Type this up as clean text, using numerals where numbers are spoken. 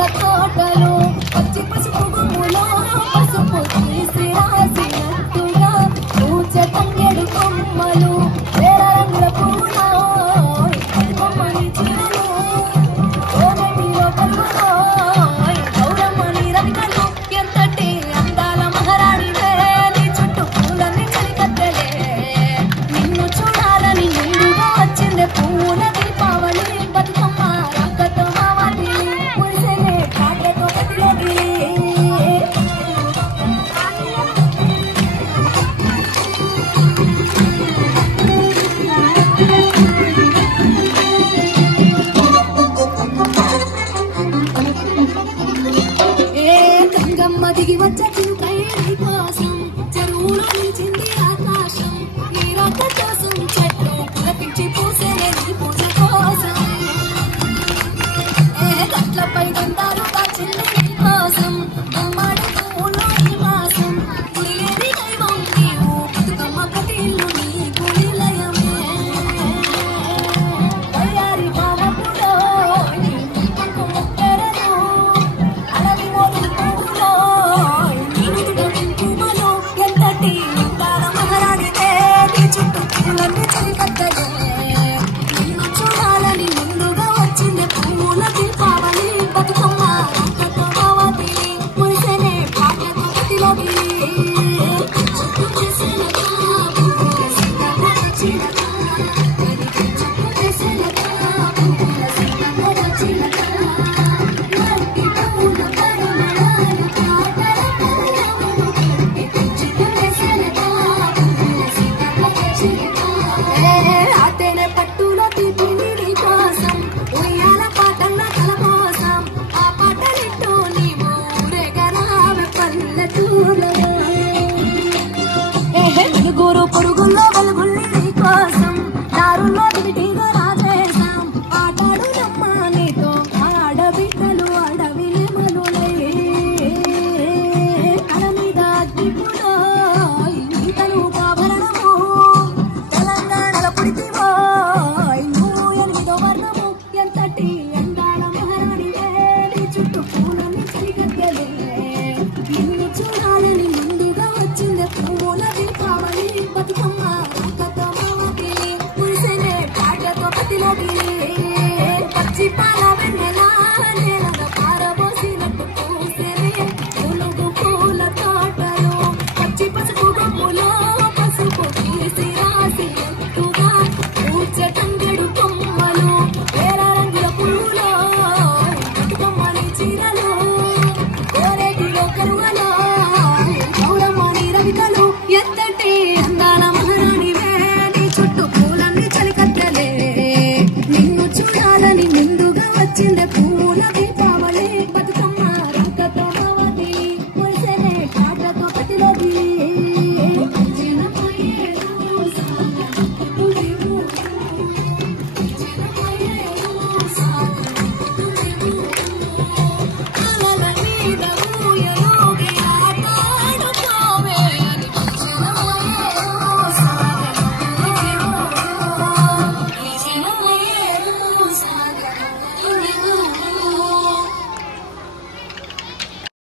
పూల తోటలు పచ్చి పసుపు గుమ్ములో పసుపు తీసి రాసినట్టుగా పూచ తంగెడు కొమ్మలు వేల రంగుల పూల కొమ్మని చీరలు కోనటిలో కొమ్మలో గౌరమ్మని రవికలు ఎంతటి అందాల మహారాణివే నీ చుట్టూ పూలన్నీ చలికత్తెలే నిన్ను చూడాలని ముందుగా వచ్చిందే పూల దీపావళి బతుకమ్మ రక్కతో మావాటి పులిసెలే కాట్లతో కదిలోకి గంగమ్మ దిగి వచ్చే చిరుకై కోసం చెరువులో నిలిచింది ఆకాశం నీ రాక కోసం చెట్లు పులకించి పూసేనే నీ పూజ కోసం గట్లపై గంధాలు దాచింది నీ కోసం గుమ్మాడి పువ్వులో నీ మాసం గుడిలేని దైవం నీవు బతుకమ్మ ప్రతి ఇల్లు నీకు నిలయమే తయారి బామపులో నీ కుంకుమ ముక్కెరను అడవి మోదు పువ్వులో నీ నుదుట కుంకుమలు ఎంతటి అందాల మహారాణివే నీ చుట్టూ పూలన్నీ చలికత్తెలే నిన్ను చూడాలని ముందుగా వచ్చిందే పూల దీపావళి బతుకమ్మ రక్కతో మావాటి మురిసెనే పాటలతో గతిలోకి చుట్టూ చేసేలగా పూల సీతమ్మ చిలక చుట్టూ చేసేలగా పూల సీతమ్మ చిలక మట్టి పూల పరిమళాలు పాటల పల్లవులు చుట్టూ చేసేలగా పూల సీతమ్మ చిలక ఆతేనే పట్టులో తీపిని నీ కోసం ఉయ్యాల పాటల కల కోసం ఆ పాటలిట్టు నీవు ఊరేగరావే పల్లెటూరులో నలుగురు పొరుగుల్లో వెలుగుల్ని నీ కోసం దారుల్లో దివిటీగా రాజేశాం ఆటాడు నమ్మ నీతో ఆడబిడ్డలు అడవి నెమలులే అల మీద అగ్గిపులో నీ తలుపు ఆభరణము తెలంగాణలో పుడితివో నువ్వు ఎనిమిదో వర్ణము ఎంతటి అందాల మహారాణివే నీ చుట్టూ పూల